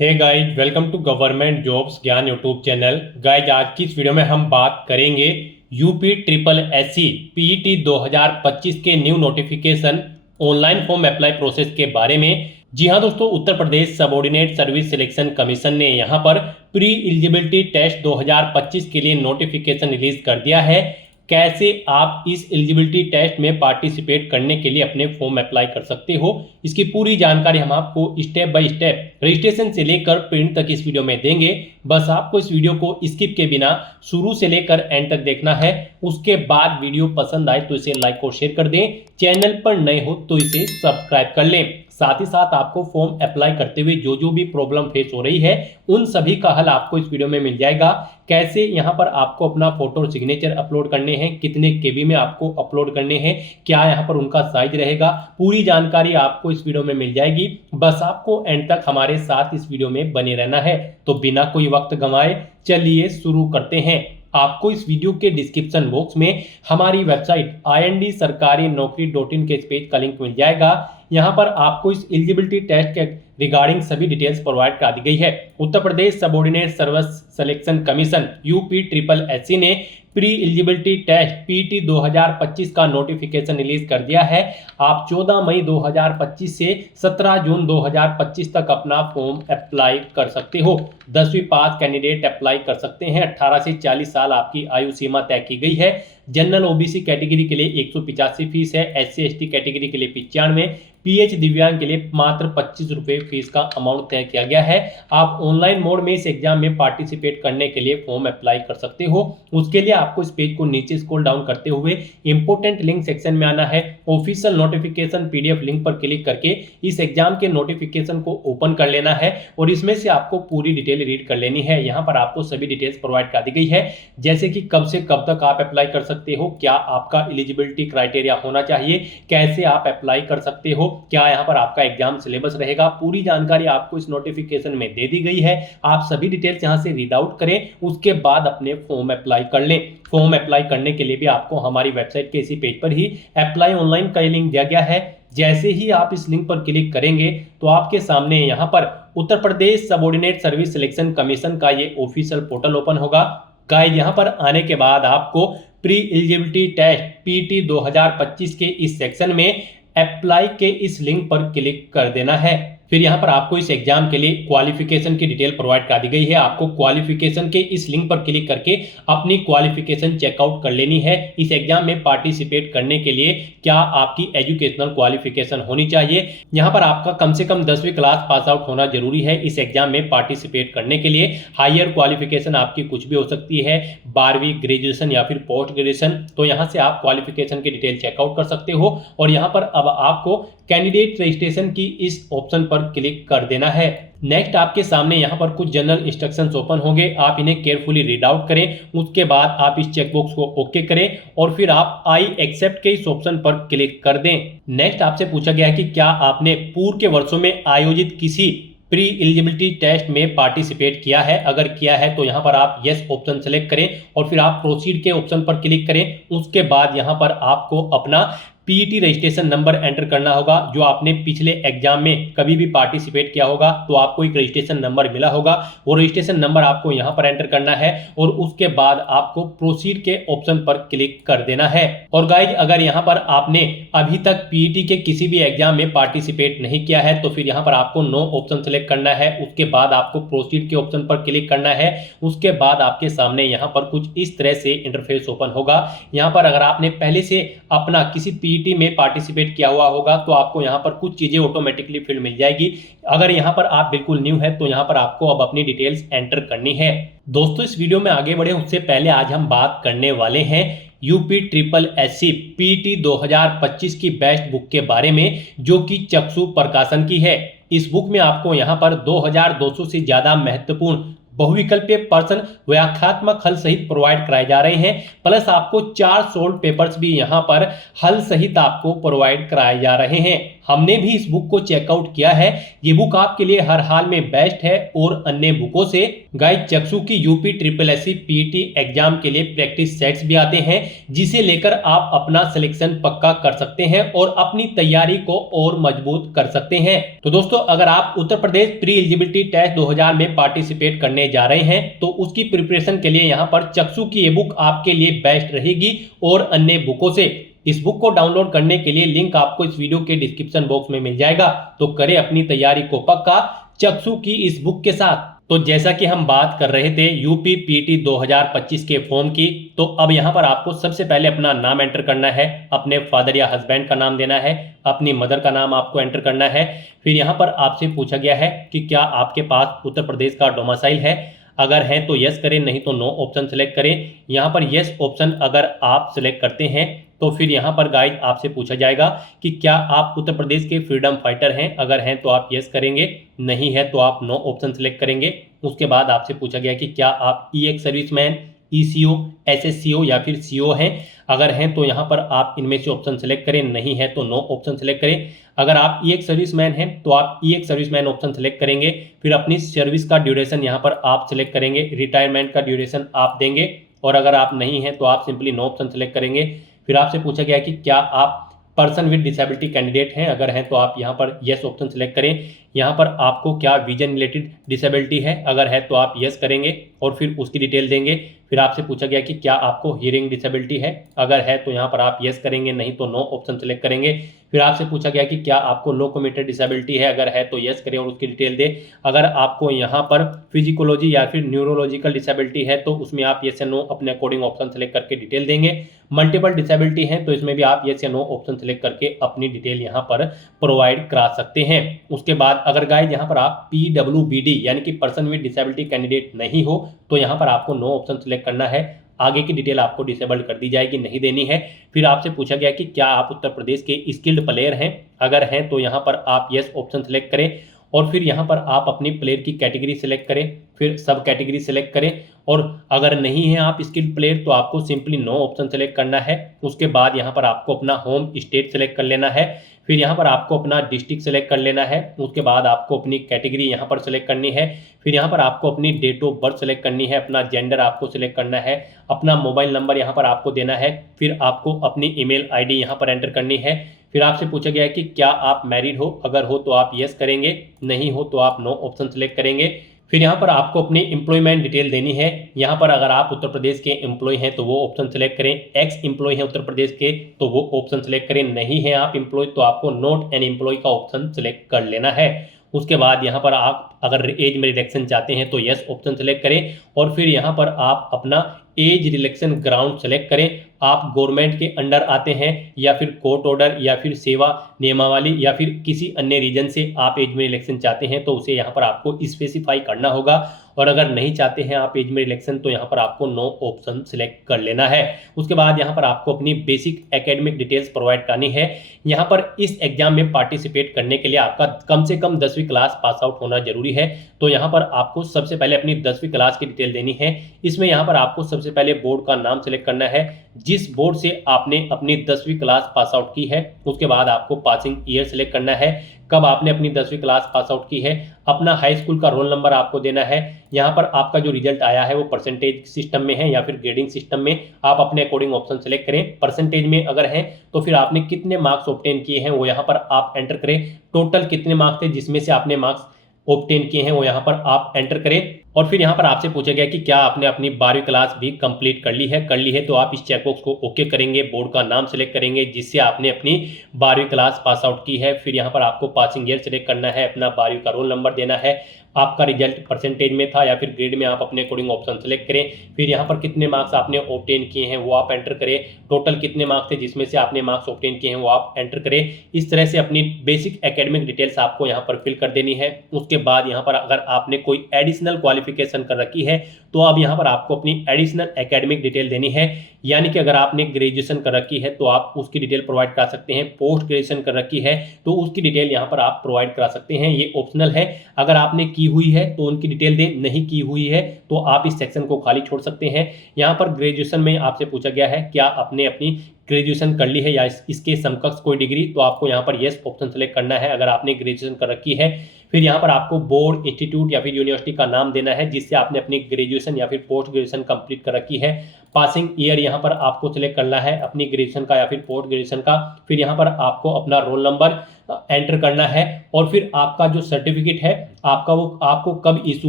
Hey guys, welcome to government jobs Gyan YouTube channel. Guys, आज की इस वीडियो में हम बात करेंगे यूपी ट्रिपल एससी पीईटी 2025 के new notification online form apply process के बारे में। जी हाँ दोस्तों, उत्तर Pradesh subordinate service selection commission ने यहाँ पर प्री एलिजिबिलिटी टेस्ट 2025 के लिए नोटिफिकेशन रिलीज कर दिया है। कैसे आप इस एलिजिबिलिटी टेस्ट में पार्टिसिपेट करने के लिए अपने फॉर्म अप्लाई कर सकते हो, इसकी पूरी जानकारी हम आपको स्टेप बाय स्टेप रजिस्ट्रेशन से लेकर प्रिंट तक इस वीडियो में देंगे। बस आपको इस वीडियो को स्किप के बिना शुरू से लेकर एंड तक देखना है। उसके बाद वीडियो पसंद आए तो इसे लाइक और शेयर कर दें। चैनल पर नए हो तो इसे सब्सक्राइब कर लें। साथ ही साथ आपको फॉर्म अप्लाई करते हुए जो भी प्रॉब्लम फेस हो रही है उन सभी का हल आपको इस वीडियो में मिल जाएगा। कैसे यहाँ पर आपको अपना फोटो और सिग्नेचर अपलोड करने हैं, कितने केबी में आपको अपलोड करने हैं, क्या यहाँ पर उनका साइज रहेगा, पूरी जानकारी आपको इस वीडियो में मिल जाएगी। बस आपको एंड तक हमारे साथ इस वीडियो में बने रहना है। तो बिना कोई वक्त गंवाए चलिए शुरू करते हैं। आपको इस वीडियो के डिस्क्रिप्शन बॉक्स में हमारी वेबसाइट IND-sarkarinokri.in के इस पेज का लिंक मिल जाएगा। यहाँ पर आपको इस एलिजिबिलिटी टेस्ट के रिगार्डिंग सभी डिटेल्स प्रोवाइड करा दी गई है। Uttar Pradesh subordinate service selection commission UP triple SC ने प्री एलिजिबिलिटी टेस्ट पीटी 2025 का नोटिफिकेशन रिलीज कर दिया है। आप 14 मई 2025 से 17 जून 2025 तक अपना फॉर्म अप्लाई कर सकते हो। 10वीं पास कैंडिडेट अप्लाई कर सकते हैं। 18 से 40 साल आपकी आयु सीमा तय की गई है। जनरल ओबीसी कैटेगरी के लिए 185 फीस है। SC ST कैटेगरी के लिए 95, PH दिव्यांग के लिए मात्र 25 रुपये फीस का अमाउंट तय किया गया है। आप ऑनलाइन मोड में इस एग्जाम में पार्टिसिपेट करने के लिए फॉर्म अप्लाई कर सकते हो। उसके लिए आपको इस पेज को नीचे स्क्रॉल डाउन करते हुए इंपोर्टेंट लिंक सेक्शन में आना है। ऑफिशियल नोटिफिकेशन PDF लिंक पर क्लिक करके इस एग्जाम के नोटिफिकेशन को ओपन कर लेना है और इसमें से आपको पूरी डिटेल रीड कर लेनी है। यहाँ पर आपको सभी डिटेल्स प्रोवाइड कर दी गई है, जैसे कि कब से कब तक आप अप्लाई कर सकते हो, क्या आपका एलिजिबिलिटी क्राइटेरिया होना चाहिए, कैसे आप अप्लाई कर सकते हो, क्या यहाँ पर आपका एग्जाम सिलेबस रहेगा। पूरी जानकारी आपको इस नोटिफिकेशन में दे दी गई है। आप सभी डिटेल्स यहाँ से रीड आउट करें, उसके बाद अपने फॉर्म अप्लाई कर लें। फॉर्म अप्लाई करने के लिए भी आपको हमारी वेबसाइट के इसी पेज पर ही अप्लाई ऑनलाइन का लिंक दिया गया है। जैसे ही आप इस लिंक पर क्लिक करेंगे तो आपके सामने यहाँ पर उत्तर Pradesh subordinate service selection commission का ये ऑफिशियल पोर्टल ओपन होगा। गाइड, यहाँ पर आने के बाद आपको प्री एलिजिबिलिटी टेस्ट पीटी 2025 के इस सेक्शन में अप्लाई के इस लिंक पर क्लिक कर देना है। फिर यहाँ पर आपको इस एग्जाम के लिए क्वालिफिकेशन की डिटेल प्रोवाइड कर दी गई है। आपको क्वालिफिकेशन के इस लिंक पर क्लिक करके अपनी क्वालिफिकेशन चेकआउट कर लेनी है। इस एग्जाम में पार्टिसिपेट करने के लिए क्या आपकी एजुकेशनल क्वालिफिकेशन होनी चाहिए। यहाँ पर आपका कम से कम 10वीं क्लास पास आउट होना जरूरी है इस एग्जाम में पार्टिसिपेट करने के लिए। हायर क्वालिफिकेशन आपकी कुछ भी हो सकती है, 12वीं, ग्रेजुएशन या फिर पोस्ट ग्रेजुएशन। तो यहाँ से आप क्वालिफिकेशन की डिटेल चेकआउट कर सकते हो और यहाँ पर अब आपको कैंडिडेट रजिस्ट्रेशन की इस ऑप्शन पर क्लिक कर देना है। नेक्स्ट आपके सामने यहाँ पर कुछ जनरल इंस्ट्रक्शंस ओपन होंगे, आप इन्हें केयरफुली रीड आउट करें। उसके बाद आप इस चेकबॉक्स को ओके करें और फिर आप आई एक्सेप्ट के इस ऑप्शन पर क्लिक कर दें। नेक्स्ट आपसे पूछा गया है कि क्या आपने पूर्व के वर्षों में आयोजित किसी प्री एलिजिबिलिटी टेस्ट में पार्टिसिपेट किया है। अगर किया है तो यहाँ पर आप यस ऑप्शन सेलेक्ट करें और फिर आप प्रोसीड के ऑप्शन पर क्लिक करें। उसके बाद यहाँ पर आपको अपना पीईटी रजिस्ट्रेशन नंबर एंटर करना होगा। जो आपने पिछले एग्जाम में कभी भी पार्टिसिपेट किया होगा तो आपको एक रजिस्ट्रेशन नंबर मिला होगा, वो रजिस्ट्रेशन नंबर आपको यहाँ पर एंटर करना है और उसके बाद आपको प्रोसीड के ऑप्शन पर क्लिक कर देना है। और गाइज, अगर यहाँ पर आपने अभी तक पीईटी के किसी भी एग्जाम में पार्टिसिपेट नहीं किया है तो फिर यहाँ पर आपको नो ऑप्शन सेलेक्ट करना है। उसके बाद आपको प्रोसीड के ऑप्शन पर क्लिक करना है। उसके बाद आपके सामने यहाँ पर कुछ इस तरह से इंटरफेस ओपन होगा। यहाँ पर अगर आपने पहले से अपना किसी पीईटी में पार्टिसिपेट किया हुआ होगा तो आपको यहाँ पर कुछ चीजें ऑटोमेटिकली फिल मिल जाएगी। अगर यहाँ पर आप बिल्कुल न्यू है तो यहाँ पर आपको अब अपनी डिटेल्स एंटर करनी है। दोस्तों, इस वीडियो में आगे बढ़े उससे पहले आज हम बात करने वाले हैं यूपी ट्रिपल एससी पीटी 2025 की बेस्ट बुक के बारे में, जो कि चक्षु प्रकाशन की है। इस बुक में आपको यहाँ पर 2200 से ज्यादा महत्वपूर्ण बहुविकल्पीय प्रश्न व्याख्यात्मक हल सहित प्रोवाइड कराए जा रहे हैं। प्लस आपको 4 सोल्व पेपर्स भी यहाँ पर हल सहित आपको प्रोवाइड कराए जा रहे हैं। हमने भी इस बुक को चेकआउट किया है। ये बुक आपके लिए हर हाल में बेस्ट है और अन्य बुकों से। गाइस, चक्षु की UP triple SC PET exam के लिए प्रैक्टिस सेट्स भी आते हैं, जिसे लेकर आप अपना सिलेक्शन पक्का कर सकते हैं और अपनी तैयारी को और मजबूत कर सकते हैं। तो दोस्तों, अगर आप Uttar Pradesh pre eligibility test 2000 में पार्टिसिपेट करने जा रहे हैं तो उसकी प्रिपरेशन के लिए यहाँ पर चक्षु की ये बुक आपके लिए बेस्ट रहेगी और अन्य बुकों से। इस बुक को डाउनलोड करने के लिए लिंक आपको इस वीडियो के डिस्क्रिप्शन बॉक्स में मिल जाएगा। तो करें अपनी तैयारी को पक्का चक्षु की इस बुक के साथ। तो जैसा कि हम बात कर रहे थे यूपी पीटी 2025 के फॉर्म की, तो अब यहाँ पर आपको सबसे पहले अपना नाम एंटर करना है, अपने फादर या हस्बैंड का नाम देना है, अपनी मदर का नाम आपको एंटर करना है। फिर यहाँ पर आपसे पूछा गया है कि क्या आपके पास उत्तर प्रदेश का डोमिसाइल है। अगर है तो यस करें, नहीं तो नो ऑप्शन सेलेक्ट करें। यहाँ पर यस ऑप्शन अगर आप सिलेक्ट करते हैं तो फिर यहाँ पर गाइड आपसे पूछा जाएगा कि क्या आप उत्तर प्रदेश के फ्रीडम फाइटर हैं। अगर हैं तो आप यस करेंगे, नहीं है तो आप नो ऑप्शन सेलेक्ट करेंगे। उसके बाद आपसे पूछा गया कि क्या आप ईएक्स सर्विसमैन, ईसीओ, एसएससीओ या फिर सीओ हैं। अगर हैं तो यहाँ पर आप इनमें से ऑप्शन सेलेक्ट करें, नहीं है तो नो ऑप्शन सेलेक्ट करें। अगर आप ईएक्स सर्विसमैन हैं तो आप ईएक्स सर्विसमैन ऑप्शन सेलेक्ट करेंगे। फिर अपनी सर्विस का ड्यूरेशन यहाँ पर आप सिलेक्ट करेंगे, रिटायरमेंट का ड्यूरेशन आप देंगे। और अगर आप नहीं हैं तो आप सिंपली नो ऑप्शन सेलेक्ट करेंगे। फिर आपसे पूछा गया कि क्या आप पर्सन विद डिसेबिलिटी कैंडिडेट हैं। अगर हैं तो आप यहाँ पर यस ऑप्शन सेलेक्ट करें। यहाँ पर आपको क्या विजन रिलेटेड डिसेबिलिटी है। अगर है तो आप यस करेंगे और फिर उसकी डिटेल देंगे। फिर आपसे पूछा गया कि क्या आपको हियरिंग डिसेबिलिटी है। अगर है तो यहाँ पर आप यस करेंगे, नहीं तो नो ऑप्शन सेलेक्ट करेंगे। फिर आपसे पूछा गया कि क्या आपको लोकोमोटर डिसेबिलिटी है। अगर है तो यस करें और उसकी डिटेल दे। अगर आपको यहाँ पर फिजिकोलॉजी या फिर न्यूरोलॉजिकल डिसेबिलिटी है तो उसमें आप यस या नो अपने अकॉर्डिंग ऑप्शन सेलेक्ट करके डिटेल देंगे। मल्टीपल डिसेबिलिटी है तो इसमें भी आप यस या नो ऑप्शन सेलेक्ट करके अपनी डिटेल यहाँ पर प्रोवाइड करा सकते हैं। उसके बाद अगर गाइस यहाँ पर आप पीडब्ल्यूबीडी यानी कि पर्सन विद डिसेबिलिटी कैंडिडेट नहीं हो तो यहाँ पर आपको नो ऑप्शन सेलेक्ट करना है। आगे की डिटेल आपको डिसेबल्ड कर दी जाएगी, नहीं देनी है। फिर आपसे पूछा गया कि क्या आप उत्तर प्रदेश के स्किल्ड प्लेयर हैं। अगर हैं तो यहाँ पर आप यस ऑप्शन सेलेक्ट करें और फिर यहाँ पर आप अपनी प्लेयर की कैटेगरी सेलेक्ट करें, फिर सब कैटेगरी सेलेक्ट करें। और अगर नहीं है आप स्किल्ड प्लेयर तो आपको सिंपली नो ऑप्शन सेलेक्ट करना है। उसके बाद यहाँ पर आपको अपना होम स्टेट सेलेक्ट कर लेना है। फिर यहाँ पर आपको अपना डिस्ट्रिक्ट सेलेक्ट कर लेना है। उसके बाद आपको अपनी कैटेगरी यहाँ पर सेलेक्ट करनी है। फिर यहाँ पर आपको अपनी डेट ऑफ बर्थ सेलेक्ट करनी है, अपना जेंडर आपको सिलेक्ट करना है, अपना मोबाइल नंबर यहाँ पर आपको देना है। फिर आपको अपनी ईमेल आईडी यहाँ पर एंटर करनी है। फिर आपसे पूछा गया है कि क्या आप मैरिड हो। अगर हो तो आप यस करेंगे, नहीं हो तो आप नो ऑप्शन सेलेक्ट करेंगे। फिर यहाँ पर आपको अपनी एम्प्लॉयमेंट डिटेल देनी है। यहाँ पर अगर आप उत्तर प्रदेश के एम्प्लॉय हैं तो वो ऑप्शन सेलेक्ट करें, एक्स एम्प्लॉय हैं उत्तर प्रदेश के तो वो ऑप्शन सेलेक्ट करें, नहीं है आप एम्प्लॉय तो आपको नॉट एन एम्प्लॉय का ऑप्शन सेलेक्ट कर लेना है। उसके बाद यहाँ पर आप अगर एज में रिडक्शन चाहते हैं तो यस ऑप्शन सेलेक्ट करें और फिर यहाँ पर आप अपना एज रिलेक्शन ग्राउंड सेलेक्ट करें। आप गवर्नमेंट के अंडर आते हैं या फिर कोर्ट ऑर्डर या फिर सेवा नियमावली या फिर किसी अन्य रीजन से आप एज में इलेक्शन चाहते हैं तो उसे यहाँ पर आपको स्पेसिफाई करना होगा। और अगर नहीं चाहते हैं आप एज में इलेक्शन तो यहाँ पर आपको नो ऑप्शन सिलेक्ट कर लेना है। उसके बाद यहाँ पर आपको अपनी बेसिक एकेडमिक डिटेल्स प्रोवाइड करनी है। यहाँ पर इस एग्जाम में पार्टिसिपेट करने के लिए आपका कम से कम 10वीं क्लास पास आउट होना जरूरी है। तो यहाँ पर आपको सबसे पहले अपनी 10वीं क्लास की डिटेल देनी है। इसमें यहाँ पर आपको सबसे पहले बोर्ड का नाम सेलेक्ट करना है, जिस बोर्ड से आपने अपनी 10वीं क्लास पास आउट की है। उसके बाद आपको पासिंग ईयर सेलेक्ट करना है, कब आपने अपनी 10वीं क्लास पास आउट की है। अपना हाई स्कूल का रोल नंबर आपको देना है। यहाँ पर आपका जो रिजल्ट आया है वो परसेंटेज सिस्टम में है या फिर ग्रेडिंग सिस्टम में, आप अपने अकॉर्डिंग ऑप्शन सेलेक्ट करें। परसेंटेज में अगर है तो फिर आपने कितने मार्क्स ऑब्टेन किए हैं वो यहाँ पर आप एंटर करें। टोटल कितने मार्क्स थे जिसमें से आपने मार्क्स ऑब्टेन किए हैं वो यहाँ पर आप एंटर करें। और फिर यहाँ पर आपसे पूछा गया कि क्या आपने अपनी 12वीं क्लास भी कंप्लीट कर ली है तो आप इस चेकबॉक्स को ओके करेंगे, बोर्ड का नाम सेलेक्ट करेंगे जिससे आपने अपनी 12वीं क्लास पास आउट की है। फिर यहाँ पर आपको पासिंग ईयर सेलेक्ट करना है, अपना 12वीं का रोल नंबर देना है, आपका रिजल्ट परसेंटेज में था या फिर ग्रेड में, आप अपने अकॉर्डिंग ऑप्शन सेलेक्ट करें। फिर यहाँ पर कितने मार्क्स आपने ऑब्टेन किए हैं वो आप एंटर करें। टोटल कितने मार्क्स थे जिसमें से आपने मार्क्स ऑब्टेन किए हैं वो आप एंटर करें। इस तरह से अपनी बेसिक एकेडमिक डिटेल्स आपको यहाँ पर फिल कर देनी है। उसके बाद यहाँ पर अगर आपने कोई एडिशनल क्वालिफिकेशन क्वालिफिकेशन कर रखी है तो अब यहाँ पर आपको अपनी एडिशनल एकेडमिक डिटेल देनी है, यानी कि अगर आपने ग्रेजुएशन कर रखी है तो आप उसकी डिटेल प्रोवाइड करा सकते हैं, पोस्ट ग्रेजुएशन कर रखी है तो उसकी डिटेल यहाँ पर आप प्रोवाइड करा सकते हैं, ये ऑप्शनल है। अगर आपने की हुई है तो उनकी डिटेल दें, नहीं की हुई है तो आप इस सेक्शन को खाली छोड़ सकते हैं। यहाँ पर ग्रेजुएशन में आपसे पूछा गया है क्या आपने अपनी ग्रेजुएशन कर ली है या इसके समकक्ष कोई डिग्री, तो आपको यहाँ पर येस ऑप्शन सेलेक्ट करना है अगर आपने ग्रेजुएशन कर रखी है। फिर यहाँ पर आपको बोर्ड, इंस्टीट्यूट या फिर यूनिवर्सिटी का नाम देना है जिससे आपने अपनी ग्रेजुएशन या फिर पोस्ट ग्रेजुएशन कंप्लीट कर रखी है। पासिंग ईयर यहाँ पर आपको सिलेक्ट करना है अपनी ग्रेजुएशन का या फिर पोस्ट ग्रेजुएशन का। फिर यहाँ पर आपको अपना रोल नंबर एंटर करना है और फिर आपका जो सर्टिफिकेट है आपका वो आपको कब इशू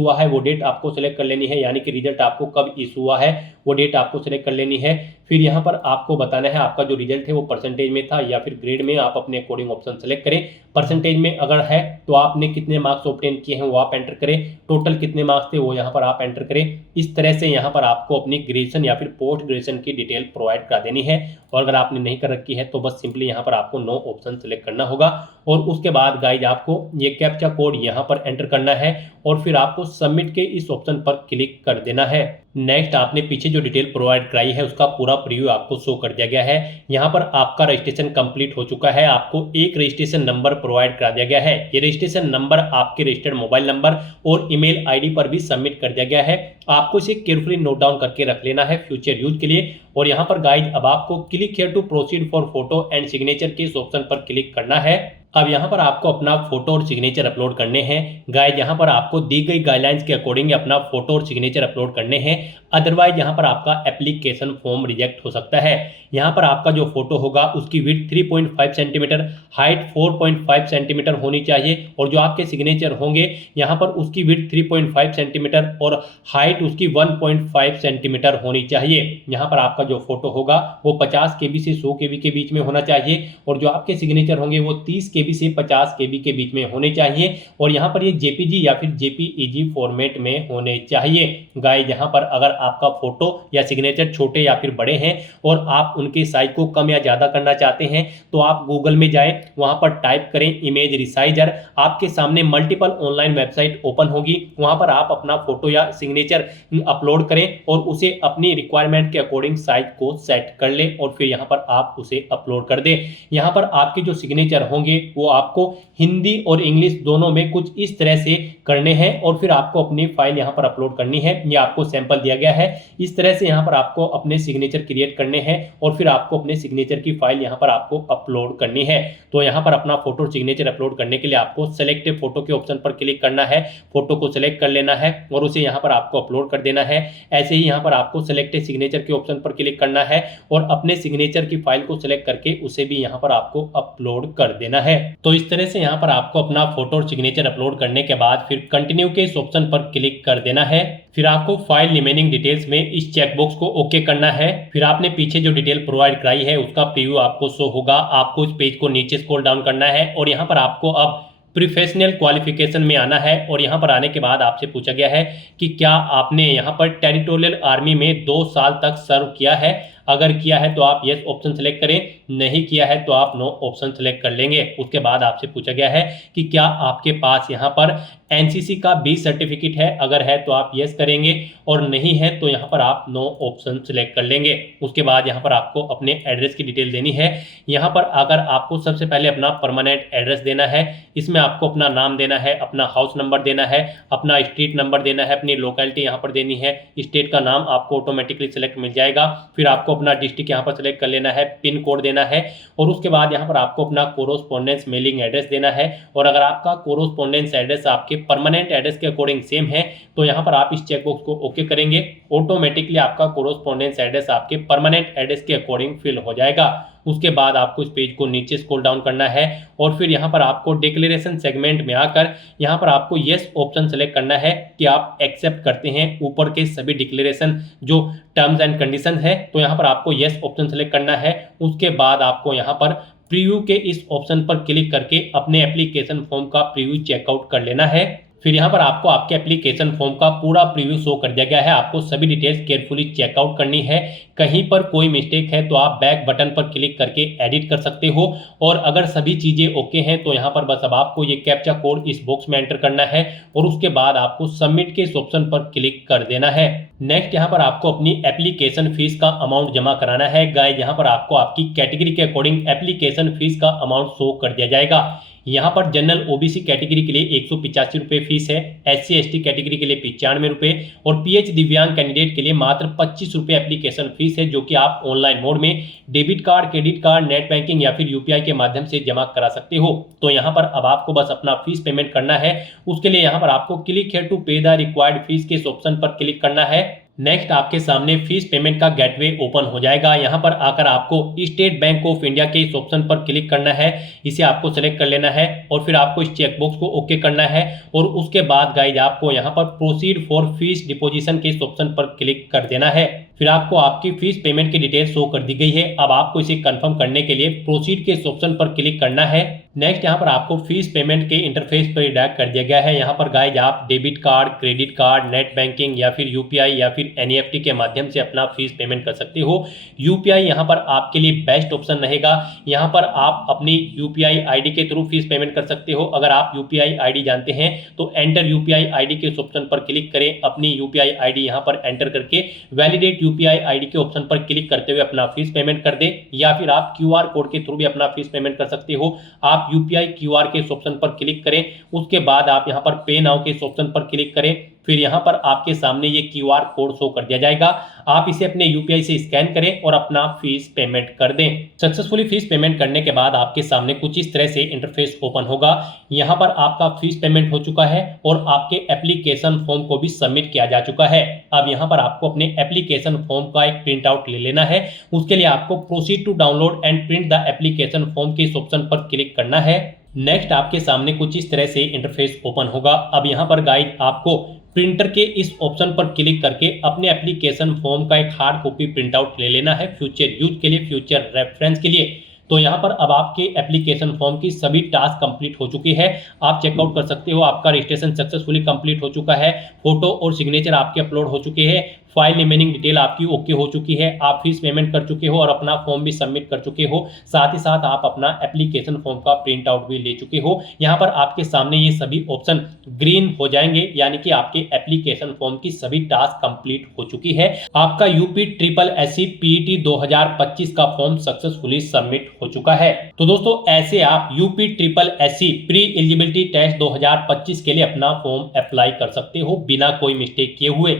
हुआ है वो डेट आपको सिलेक्ट कर लेनी है, यानी कि रिजल्ट आपको कब इशू हुआ है वो डेट आपको सिलेक्ट कर लेनी है। फिर यहाँ पर आपको बताना है आपका जो रिजल्ट है वो परसेंटेज में था या फिर ग्रेड में, आप अपने अकॉर्डिंग ऑप्शन सेलेक्ट करें। परसेंटेज में अगर है तो आपने कितने मार्क्स ऑब्टेन किए हैं वो आप एंटर करें, टोटल कितने मार्क्स थे वो यहाँ पर आप एंटर करें। इस तरह से यहाँ पर आपको अपनी ग्रेजुएशन या फिर पोस्ट ग्रेजुएशन की डिटेल प्रोवाइड करा देनी है और अगर आपने नहीं कर रखी है तो बस सिंपली यहाँ पर आपको नो ऑप्शन सेलेक्ट करना होगा और उसके बाद गाइज आपको ये कैप्चा कोड यहाँ पर एंटर करना है और फिर आपको सबमिट के इस ऑप्शन पर क्लिक कर देना है। नेक्स्ट आपने पीछे जो डिटेल प्रोवाइड कराई है उसका पूरा प्रीव्यू आपको शो कर दिया गया है। यहाँ पर आपका रजिस्ट्रेशन कंप्लीट हो चुका है, आपको एक रजिस्ट्रेशन नंबर प्रोवाइड करा दिया गया है। ये रजिस्ट्रेशन नंबर आपके रजिस्टर्ड मोबाइल नंबर और ईमेल आईडी पर भी सबमिट कर दिया गया है। आपको इसे केयरफुली नोट डाउन करके रख लेना है फ्यूचर यूज के लिए। और यहाँ पर गाइड अब आपको click here to proceed for photo and signature के इस ऑप्शन पर क्लिक करना है। अब यहाँ पर आपको अपना फोटो और सिग्नेचर अपलोड करने हैं। गाइड यहाँ पर आपको दी गई गाइडलाइंस के अकॉर्डिंग अपना फोटो और सिग्नेचर अपलोड करने हैं, अदरवाइज यहाँ पर आपका एप्लीकेशन फॉर्म रिजेक्ट हो सकता है। यहाँ पर आपका जो फोटो होगा उसकी विड्थ 3.5 सेंटीमीटर, हाइट 4.5 सेंटीमीटर होनी चाहिए और जो आपके सिग्नेचर होंगे यहाँ पर उसकी विड्थ 3.5 सेंटीमीटर और हाइट उसकी 1.5 सेंटीमीटर होनी चाहिए। यहाँ पर आपका जो फोटो होगा वो 50 KB से 100 KB के बीच में होना चाहिए और जो आपके सिग्नेचर होंगे वो 30 KB से 50 KB के बीच में होने चाहिए और यहाँ पर ये JPG या फिर JPEG फॉर्मेट में होने चाहिए। गाइस यहाँ पर अगर आपका फोटो या सिग्नेचर छोटे या फिर बड़े हैं और आप उनके साइज को कम या ज़्यादा करना चाहते हैं तो आप गूगल में जाएं, वहाँ पर टाइप करें इमेज रिसाइजर, आपके सामने मल्टीपल ऑनलाइन वेबसाइट ओपन होगी, वहाँ पर आप अपना फोटो या सिग्नेचर अपलोड करें और उसे अपनी रिक्वायरमेंट के अकॉर्डिंग साइज को सेट कर लें और फिर यहाँ पर आप उसे अपलोड कर दें। यहाँ पर आपके जो सिग्नेचर होंगे वो आपको हिंदी और इंग्लिश दोनों में कुछ इस तरह से करने हैं और फिर आपको अपनी फाइल यहाँ पर अपलोड करनी है। ये आपको सैंपल दिया गया है, इस तरह से यहाँ पर आपको अपने सिग्नेचर क्रिएट करने हैं और फिर आपको अपने सिग्नेचर की फाइल यहाँ पर आपको अपलोड करनी है। तो यहाँ पर अपना फोटो और सिग्नेचर अपलोड करने के लिए आपको सेलेक्ट फोटो के ऑप्शन पर क्लिक करना है, फोटो को सिलेक्ट कर लेना है और उसे यहाँ पर आपको अपलोड कर देना है। ऐसे ही यहाँ पर आपको सेलेक्ट सिग्नेचर के ऑप्शन पर क्लिक करना है और अपने सिग्नेचर की फाइल को सिलेक्ट करके उसे भी यहाँ पर आपको अपलोड कर देना है। तो इस तरह से यहाँ पर आपको अपना फोटो और सिग्नेचर अपलोड करने के बाद फिर कंटिन्यू के इस ऑप्शन पर क्लिक कर देना है। फिर आपको फाइल रिमेनिंग डिटेल्स में इस चेकबॉक्स को ओके करना है। फिर आपने पीछे जो डिटेल प्रोवाइड कराई है उसका प्रीव्यू आपको शो होगा। आपको इस पेज को नीचे स्क्रॉल डाउन करना है और यहाँ पर आपको अब प्रोफेशनल क्वालिफिकेशन में आना है और यहाँ पर आने के बाद आपसे पूछा गया है कि क्या आपने यहाँ पर टेरिटोरियल आर्मी में 2 साल तक सर्व किया है। अगर किया है तो आप यस ऑप्शन सेलेक्ट करें, नहीं किया है तो आप नो ऑप्शन सेलेक्ट कर लेंगे। उसके बाद आपसे पूछा गया है कि क्या आपके पास यहाँ पर एनसीसी का बी सर्टिफिकेट है, अगर है तो आप यस करेंगे और नहीं है तो यहाँ पर आप नो ऑप्शन सेलेक्ट कर लेंगे। उसके बाद यहाँ पर आपको अपने एड्रेस की डिटेल देनी है। यहाँ पर अगर आपको सबसे पहले अपना परमानेंट एड्रेस देना है, इसमें आपको अपना नाम देना है, अपना हाउस नंबर देना है, अपना स्ट्रीट नंबर देना है, अपनी लोकेलिटी यहाँ पर देनी है, स्टेट का नाम आपको ऑटोमेटिकली सिलेक्ट मिल जाएगा। फिर आपको अपना डिस्ट्रिक्ट यहाँ पर सिलेक्ट कर लेना है, पिन कोड देना है और उसके बाद यहाँ पर आपको अपना कोरोस्पोंडेंस मेलिंग एड्रेस देना है। और अगर आपका कोरोस्पोंडेंस एड्रेस आपके परमानेंट एड्रेस के अकॉर्डिंग सेम है तो यहाँ पर आप इस चेकबॉक्स को ओके करेंगे, ऑटोमेटिकली आपका कोरोस्पोंडेंस एड्रेस आपके परमानेंट एड्रेस के अकॉर्डिंग फिल हो जाएगा। उसके बाद आपको इस पेज को नीचे स्क्रॉल डाउन करना है और फिर यहाँ पर आपको डिक्लेरेशन सेगमेंट में आकर यहाँ पर आपको यस ऑप्शन सेलेक्ट करना है कि आप एक्सेप्ट करते हैं ऊपर के सभी डिक्लेरेशन जो टर्म्स एंड कंडीशन है। तो यहाँ पर आपको यस ऑप्शन सेलेक्ट करना है। उसके बाद आपको यहाँ पर प्रीव्यू के इस ऑप्शन पर क्लिक करके अपने एप्लीकेशन फॉर्म का प्रीव्यू चेकआउट कर लेना है। फिर यहाँ पर आपको आपके एप्लीकेशन फॉर्म का पूरा प्रीव्यू शो कर दिया गया है। आपको सभी डिटेल्स केयरफुली चेकआउट करनी है। कहीं पर कोई मिस्टेक है तो आप बैक बटन पर क्लिक करके एडिट कर सकते हो। और अगर सभी चीज़ें ओके हैं तो यहाँ पर बस अब आपको ये कैप्चा कोड इस बॉक्स में एंटर करना है और उसके बाद आपको सबमिट के इस ऑप्शन पर क्लिक कर देना है। नेक्स्ट यहाँ पर आपको अपनी एप्लीकेशन फीस का अमाउंट जमा कराना है। गाइस यहाँ पर आपको आपकी कैटेगरी के अकॉर्डिंग एप्लीकेशन फीस का अमाउंट शो कर दिया जाएगा। यहाँ पर जनरल ओबीसी कैटेगरी के लिए 185 रुपये फीस है, SC ST कैटेगरी के लिए 95 रुपये और PH दिव्यांग कैंडिडेट के लिए मात्र 25 रुपये एप्लीकेशन फीस है, जो कि आप ऑनलाइन मोड में debit card, credit card, net banking या फिर UPI के माध्यम से जमा करा सकते हो। तो यहाँ पर अब आपको बस अपना फीस पेमेंट करना है। उसके लिए यहाँ पर आपको क्लिक हियर टू पे द रिक्वायर्ड फीस के इस ऑप्शन पर क्लिक करना है। नेक्स्ट आपके सामने फीस पेमेंट का गेटवे ओपन हो जाएगा। यहाँ पर आकर आपको स्टेट बैंक ऑफ इंडिया के इस ऑप्शन पर क्लिक करना है। इसे आपको सेलेक्ट कर लेना है और फिर आपको इस चेकबॉक्स को ओके करना है और उसके बाद गाइज आपको यहाँ पर प्रोसीड फॉर फीस डिपोजिशन के इस ऑप्शन पर क्लिक कर देना है। फिर आपको आपकी फीस पेमेंट की डिटेल शो कर दी गई है। अब आपको इसे कंफर्म करने के लिए प्रोसीड के इस ऑप्शन पर क्लिक करना है। नेक्स्ट यहाँ पर आपको फीस पेमेंट के इंटरफेस पर रिडायरेक्ट कर दिया गया है। यहाँ पर गाइज आप debit card, credit card, net banking या फिर UPI या फिर NEFT के माध्यम से अपना फीस पेमेंट कर सकते हो। UPI यहाँ पर आपके लिए बेस्ट ऑप्शन रहेगा। यहाँ पर आप अपनी UPI ID के थ्रू फीस पेमेंट कर सकते हो। अगर आप UPI ID जानते हैं तो एंटर UPI ID के इस ऑप्शन पर क्लिक करें। अपनी UPI ID यहाँ पर एंटर करके वैलिडेट UPI ID के ऑप्शन पर क्लिक करते हुए अपना फीस पेमेंट कर दें, या फिर आप QR कोड के थ्रू भी अपना फीस पेमेंट कर सकते हो। आप UPI QR के इस ऑप्शन पर क्लिक करें। उसके बाद आप यहाँ पर पे नाउ के इस ऑप्शन पर क्लिक करें। फिर यहाँ पर आपके सामने ये QR कोड शो कर दिया जाएगा। आप इसे अपने UPI से स्कैन करें और अपना फीस पेमेंट कर दें। सक्सेसफुली फीस पेमेंट करने के बाद आपके सामने कुछ इस तरह से इंटरफेस ओपन होगा। यहाँ पर आपका फीस पेमेंट हो चुका है और आपके एप्लीकेशन फॉर्म को भी सबमिट किया जा चुका है। अब यहाँ पर आपको अपने एप्लीकेशन फॉर्म का एक प्रिंट आउट ले लेना है। उसके लिए आपको proceed to download and print the application form के इस ऑप्शन पर क्लिक करना है। नेक्स्ट आपके सामने कुछ इस तरह से इंटरफेस ओपन होगा। अब यहाँ पर गाइड आपको प्रिंटर के इस ऑप्शन पर क्लिक करके अपने एप्लीकेशन फॉर्म का एक हार्ड कॉपी प्रिंट आउट ले लेना है, फ्यूचर यूज के लिए, फ्यूचर रेफरेंस के लिए। तो यहाँ पर अब आपके एप्लीकेशन फॉर्म की सभी टास्क कंप्लीट हो चुकी है। आप चेकआउट कर सकते हो। आपका रजिस्ट्रेशन सक्सेसफुली कंप्लीट हो चुका है। फोटो और सिग्नेचर आपके अपलोड हो चुके हैं। फाइल रिमेनिंग डिटेल आपकी ओके हो चुकी है। आप फीस पेमेंट कर चुके हो और अपना फॉर्म भी सबमिट कर चुके हो। साथ ही साथ आप अपना एप्लीकेशन फॉर्म का प्रिंट आउट भी ले चुके हो। यहाँ पर आपके सामने ये सभी ऑप्शन ग्रीन हो जाएंगे, यानी कि आपके एप्लीकेशन फॉर्म की सभी टास्क कंप्लीट हो चुकी है। आपका UPSSC PET 2025 का फॉर्म सक्सेसफुली सबमिट हो चुका है। तो दोस्तों ऐसे आप UPSSC प्री एलिजिबिलिटी टेस्ट 2025 के लिए अपना फॉर्म अप्लाई कर सकते हो बिना कोई मिस्टेक किए हुए।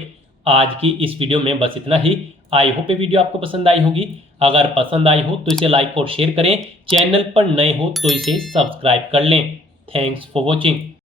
आज की इस वीडियो में बस इतना ही। आई होप ये वीडियो आपको पसंद आई होगी। अगर पसंद आई हो तो इसे लाइक और शेयर करें। चैनल पर नए हो तो इसे सब्सक्राइब कर लें। Thanks for watching.